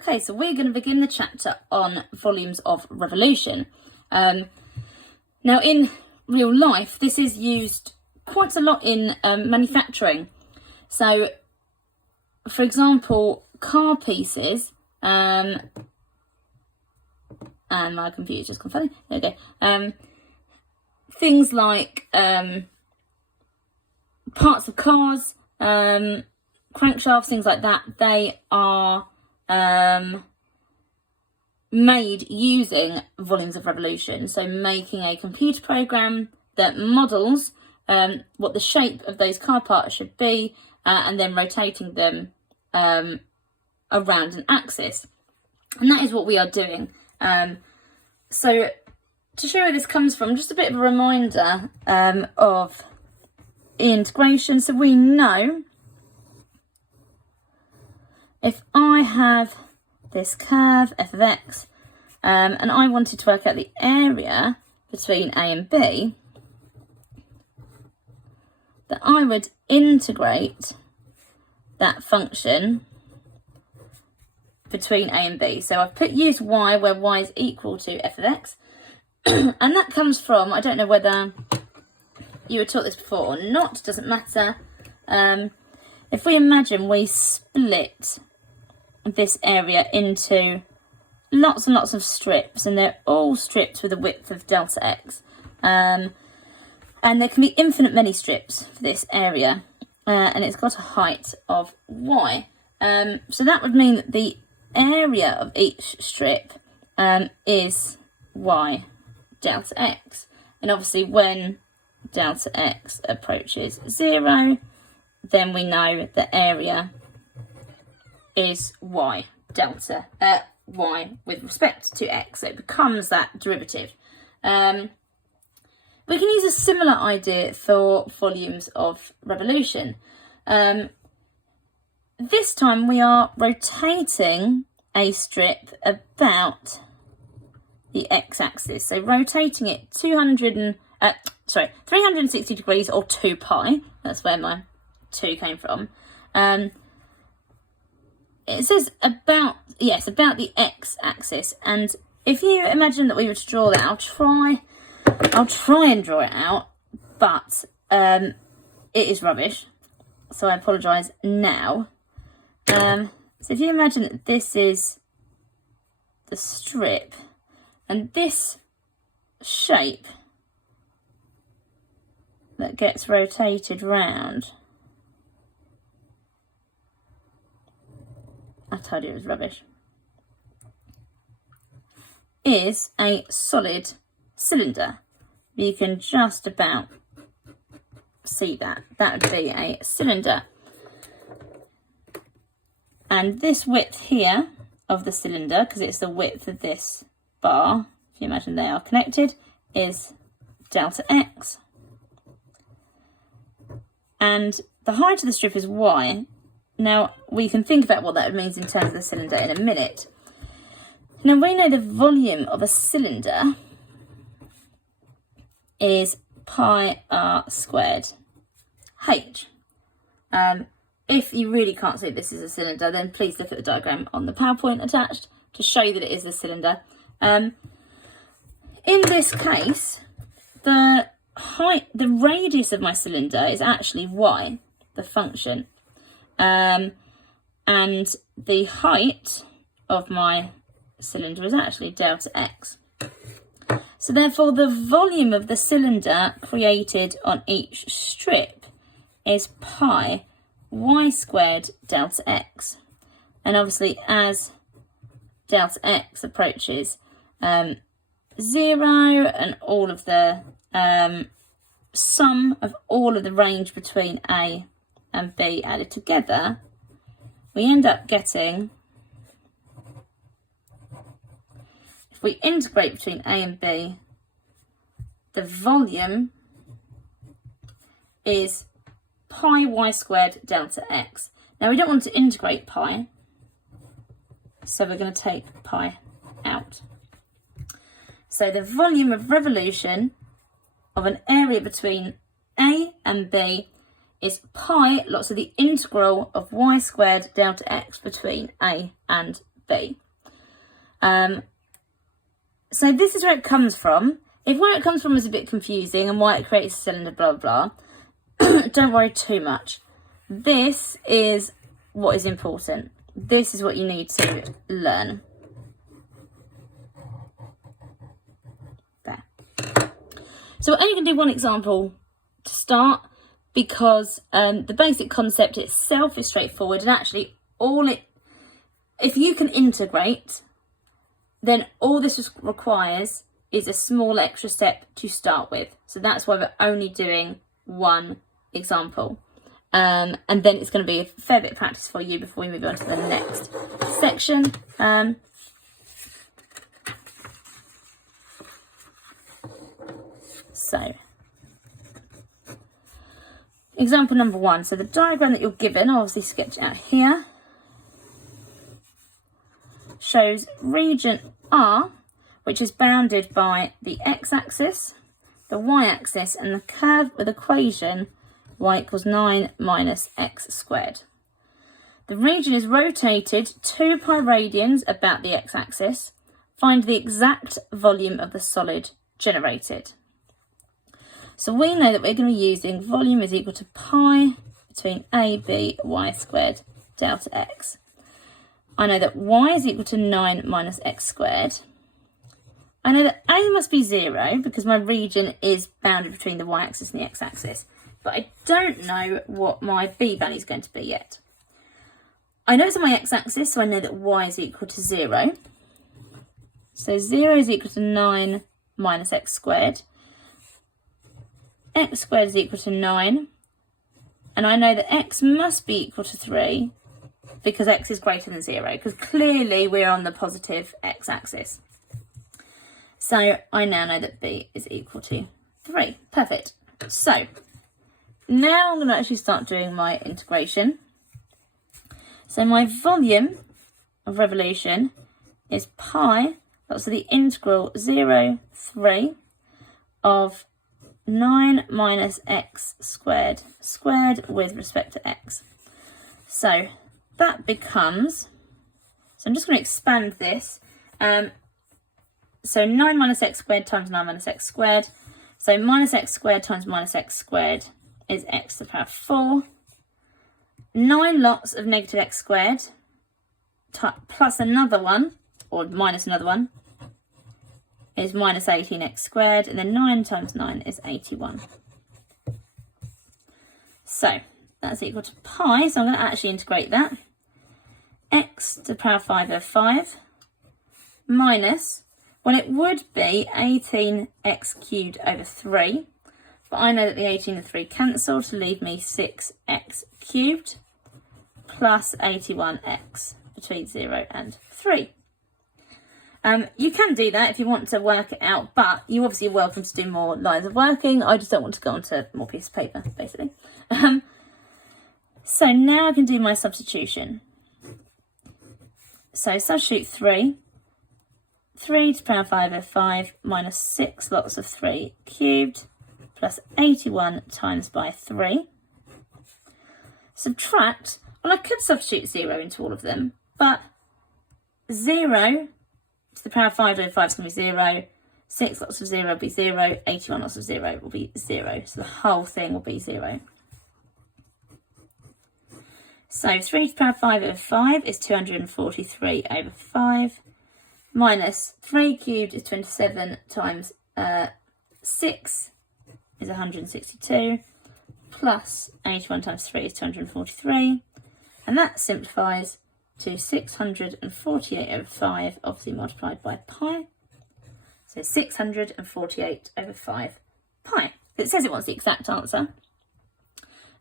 Okay, so we're going to begin the chapter on volumes of revolution. Now, in real life, this is used quite a lot in manufacturing. So, for example, car pieces, and my computer's just gone funny, there we go, things like parts of cars, crankshafts, things like that, they are made using volumes of revolution. So making a computer program that models what the shape of those car parts should be, and then rotating them around an axis. And that is what we are doing. So to show where this comes from, just a bit of a reminder of integration. So we know if I have this curve f of x and I wanted to work out the area between A and B, that I would integrate that function between A and B. So I've used y where y is equal to f of x. And that comes from, I don't know whether you were taught this before or not, doesn't matter. If we imagine we split this area into lots and lots of strips, and they're all strips with a width of delta x. And there can be infinite many strips for this area, and it's got a height of y. So that would mean that the area of each strip is y delta x. And obviously when delta x approaches 0, then we know the area is y delta y with respect to x. So it becomes that derivative. We can use a similar idea for volumes of revolution. This time we are rotating a strip about the x-axis. So rotating it 360 degrees, or 2 pi. That's where my 2 came from. It says about the x-axis. And if you imagine that we were to draw that, I'll try and draw it out, but it is rubbish, so I apologise now. So if you imagine that this is the strip, and this shape that gets rotated round, I told you it was rubbish, is a solid cylinder. You can just about see that. That would be a cylinder. And this width here of the cylinder, because it's the width of this bar, if you imagine they are connected, is delta x. And the height of the strip is y. Now, we can think about what that means in terms of the cylinder in a minute. Now, we know the volume of a cylinder is pi r squared h. If you really can't see this is a cylinder, then please look at the diagram on the PowerPoint attached to show you that it is a cylinder. In this case, the radius of my cylinder is actually y, the function. And the height of my cylinder is actually delta x. So therefore the volume of the cylinder created on each strip is pi y squared delta x. And obviously as delta x approaches 0, and all of the sum of all of the range between A and B added together, we end up getting, if we integrate between A and B, the volume is pi y squared delta x. Now we don't want to integrate pi, so we're going to take pi out. So the volume of revolution of an area between A and B is pi lots of the integral of y squared delta x between A and b. So this is where it comes from. If where it comes from is a bit confusing and why it creates a cylinder, blah, blah, blah, don't worry too much. This is what is important. This is what you need to learn. There. So we're only going to do one example to start because the basic concept itself is straightforward, and actually if you can integrate, then all this requires is a small extra step to start with. So that's why we're only doing one example. And then it's going to be a fair bit of practice for you before we move on to the next section. So, example number 1. So the diagram that you're given, I'll obviously sketch it out here, shows region R, which is bounded by the x-axis, the y-axis, and the curve with equation y equals 9 minus x squared. The region is rotated 2 pi radians about the x-axis. Find the exact volume of the solid generated. So we know that we're going to be using volume is equal to pi between a, b, y squared delta x. I know that y is equal to 9 minus x squared. I know that a must be 0 because my region is bounded between the y-axis and the x-axis. But I don't know what my b value is going to be yet. I know it's on my x-axis, so I know that y is equal to 0. So 0 is equal to 9 minus x squared. X squared is equal to 9. And I know that x must be equal to 3 because x is greater than 0, because clearly we're on the positive x-axis. So I now know that b is equal to 3. Perfect. So now I'm going to actually start doing my integration. So my volume of revolution is pi, that's the integral 0, 3 of 9 minus x squared with respect to x. So that becomes, so I'm just going to expand this. So 9 minus x squared times 9 minus x squared. So minus x squared times minus x squared is x to the power 4. 9 lots of negative x squared plus another one, or minus another one, is minus 18x squared, and then 9 times 9 is 81. So that's equal to pi, so I'm going to actually integrate that. X to the power 5 over 5 minus, well, it would be 18x cubed over 3, but I know that the 18 and 3 cancel to leave me 6x cubed plus 81x between 0 and 3. You can do that if you want to work it out, but you obviously are welcome to do more lines of working. I just don't want to go onto more piece of paper, basically. So now I can do my substitution. So substitute 3. 3 to the power 5 over 5 minus 6 lots of 3 cubed plus 81 times by 3. Subtract, well, I could substitute 0 into all of them, but 0 to the power of 5 over 5 is going to be 0, 6 lots of 0 will be 0, 81 lots of 0 will be 0, so the whole thing will be 0. So 3 to the power of 5 over 5 is 243 over 5, minus 3 cubed is 27 times 6 is 162, plus 81 times 3 is 243, and that simplifies to 648 over 5, obviously multiplied by pi. So 648 over 5 pi. It says it wants the exact answer.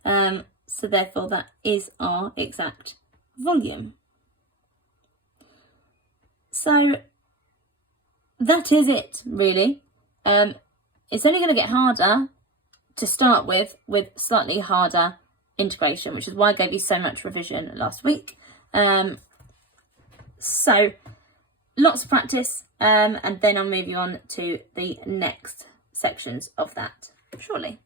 So therefore that is our exact volume. So that is it, really. It's only going to get harder to start with slightly harder integration, which is why I gave you so much revision last week. So lots of practice, and then I'll move you on to the next sections of that shortly.